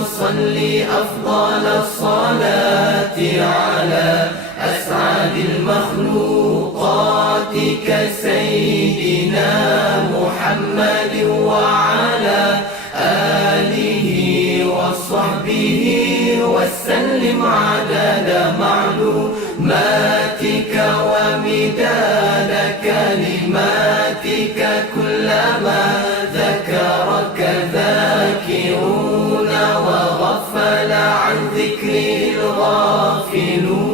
صل أفضل الصلاة على أسعد المخلوقات كسيدنا محمد وعلى آله وصحبه وسلم عدد معلوماتك ومداد كلماتك كلما ذكرك ذاكرون وغفل عن ذكر الغافلون.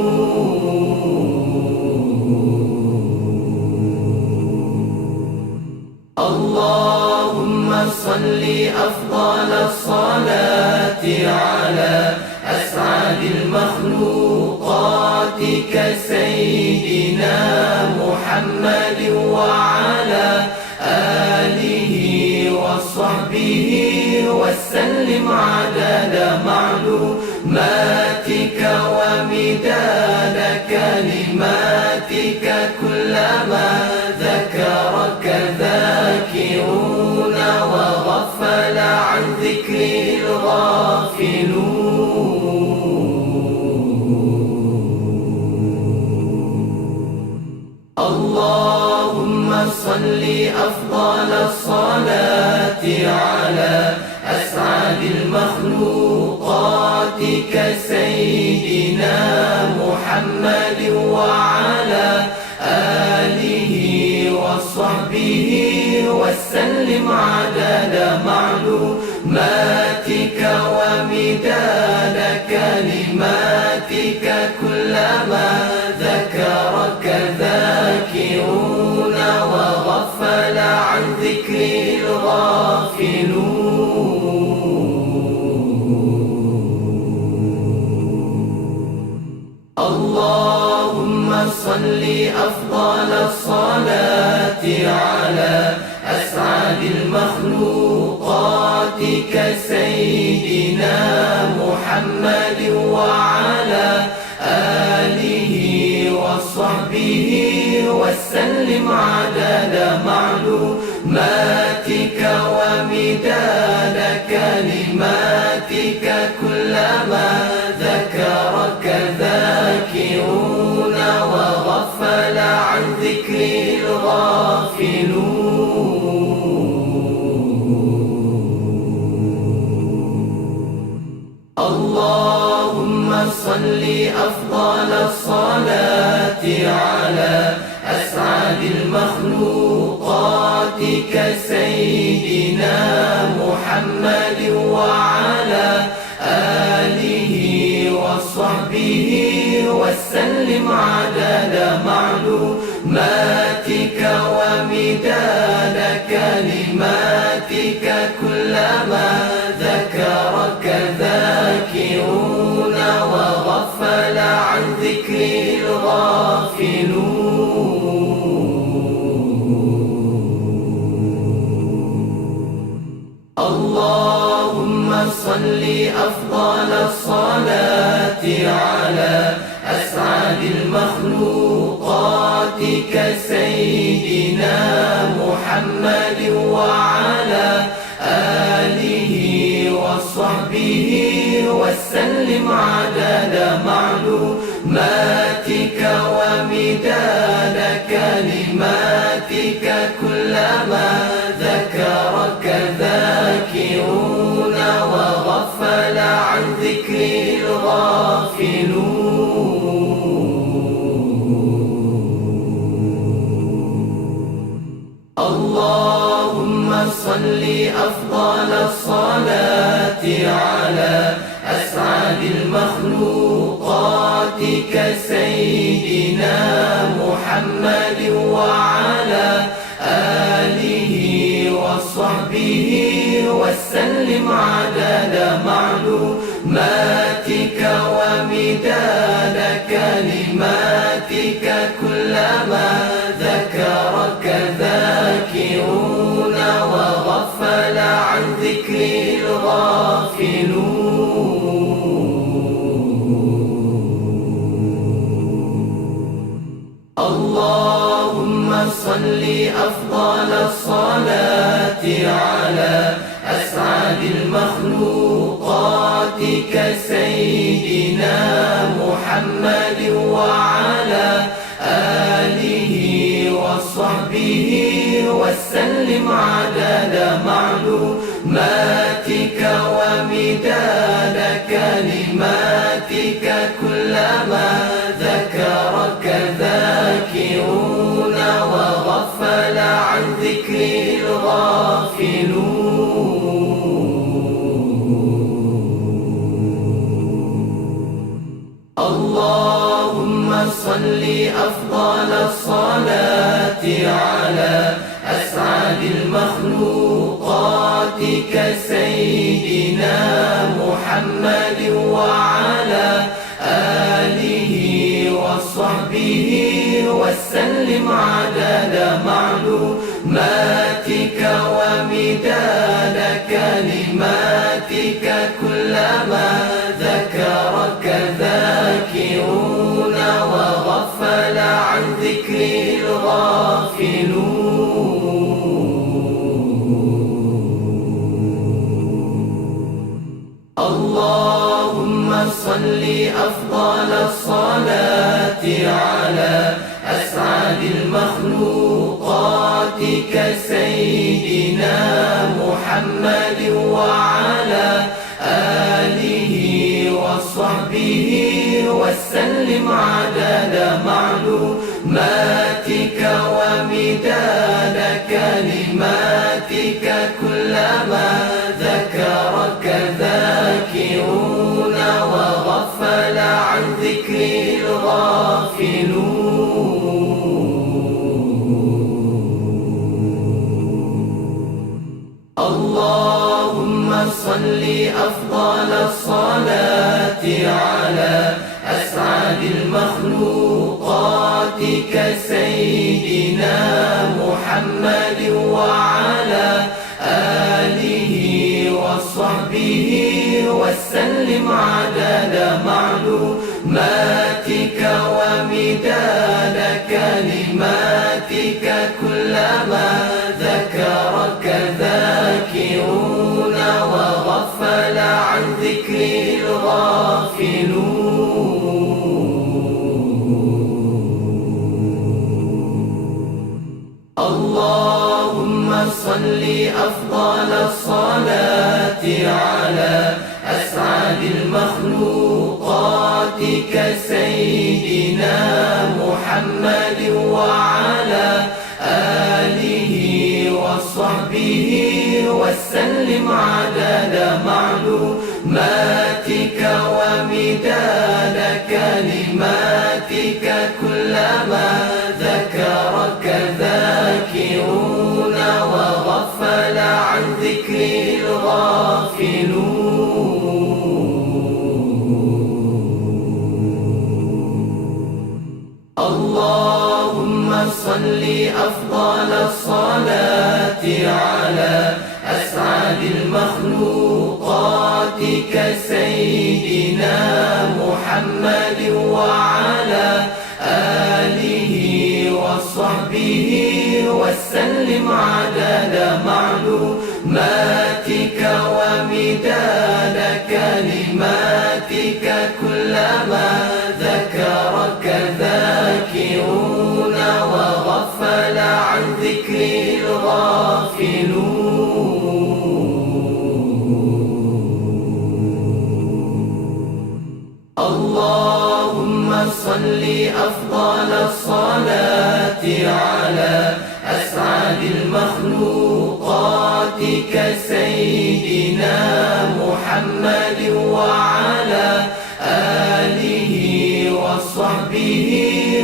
اللهم صل أفضل الصلاة على أسعد المخلوقات كسيدنا محمد وعلى آله وصحبه وسلم عدد معلوماتك ومداد كلماتك كلما ذكرك ذاكرون وغفل عن ذكر الغافلون. اللهم صل أفضل الصلاة على أسعد المخلوقات كسيدنا محمد وعلى آله وصحبه وسلم عدد معلوماتك ومداد كلماتك كلما ذكرك ذاكرون وغفل عن ذكر الغافلون. اللهم صل أفضل الصلاة على أسعد المخلوقات كسيدنا محمد وعلى آله وصحبه وسلم عدد معلوماتك ومداد كلماتك كلما ذكرك ذاكرون وغفل عن ذكر الغافلون. اللهم صل أفضل الصلاة على أسعد المخلوقات كسيدنا محمد وعلى آله وصحبه وسلم عدد معلوماتك ومداد كلماتك كلما ذكرك ذاكرون وغفل عن ذكر الغافلون. اللهم صل أفضل الصلاة على أسعد المخلوقات كسيدنا محمد وعلى آله وصحبه وسلم عدد معلوماتك ومداد كلماتك كلما ذكرك ذاكرون وغفل عن ذكر الغافلون. اللهم صل أفضل الصلاة على أسعد المخلوقات كسيدنا محمد وعلى آله وصحبه وسلم عدد معلوماتك ومداد كلماتك كلما ذكرك ذاكرون وغفل عن ذكر الغافلون. اللهم صل أفضل الصلاة على أسعد المخلوقات سيدنا محمد وعلى آله وصحبه وسلم عدد معلوماتك ومداد كلماتك كلما ذكرك ذاكرون وغفل عن ذكره الغافلون. اللهم صل أفضل الصلاة على أسعد المخلوقات كسيدنا محمد وعلى آله وصحبه وسلم عدد معلوماتك ومداد كلماتك كلما ذكرك ذاكرون وغفل عن ذكره الغافلون. اللهم صل أفضل الصلاة على أسعد المخلوقات كسيدنا محمد وعلى آله وصحبه وسلم عدد معلوماتك ومداد كلماتك كلما ذكرك ذاكرون وغفل عن ذكره الغافلون. اللهم صل أفضل الصلاة على أسعد المخلوقات كسيدنا محمد وعلى آله وصحبه وسلم عدد معلوماتك ومداد كلماتك كلما ذكرك ذاكرون وغفل عن ذكره الغافلون. اللهم صل أفضل الصلاة على أسعد المخلوقات كسيدنا محمد وعلى آله وصحبه وسلم عدد معلوماتك ومداد كلماتك كلما ذكرك ذاكرون وغفل عن ذكره الغافلون. اللهم صل أفضل الصلاة على أسعد المخلوقات كسيدنا محمد وعلى آله وصحبه وسلم عدد معلوماتك ومداد كلماتك كلما ذكرك ذاكرون وغفل عن ذكره الغافلون. اللهم صل أفضل الصلاة على أسعد المخلوقات كسيدنا محمد وعلى آله وصحبه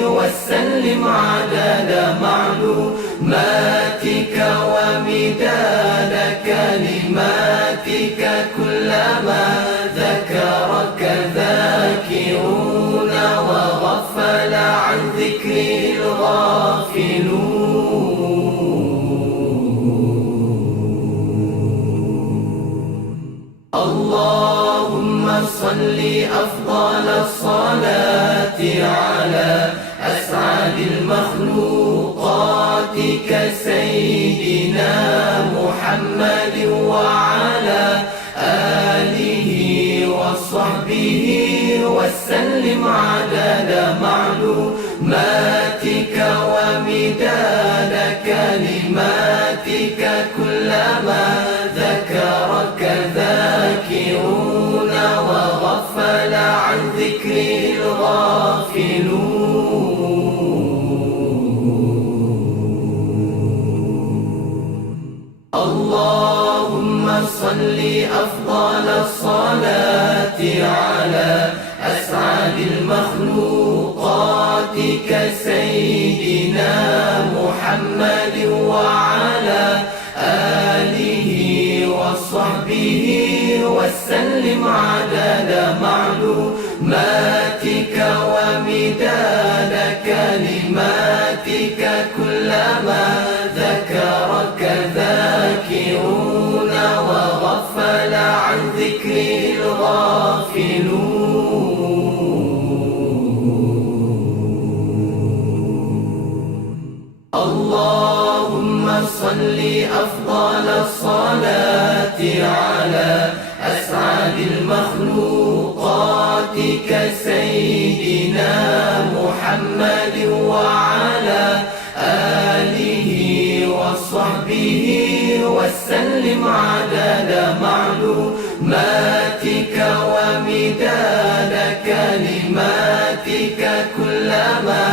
وسلم عدد معلوماتك ومداد كلماتك كلما ذكرك ذاكرون وغفل عن ذكره الغافلون. اللهم صل أفضل الصلاة على أسعد المخلوقات كسيدنا محمد وعلى آله وصحبه وصحبه وسلم عدد معلوماتك ومداد كلماتك كلما ذكرك ذاكرون وغفل عن ذكره الغافلون. اللهم صل أفضل الصلاة على أسعد المخلوقات كسيدنا محمد وعلى آله وصحبه وسلم عدد معلوماتك ومداد كلماتك كلما ذكرك ذاكرون وغفل عن ذكره الغافلون. اللهم صل أفضل الصلاة على أسعد المخلوقات كسيدنا محمد وعلى آله وصحبه وسلم عدد معلوماتك ومداد كلماتك كلما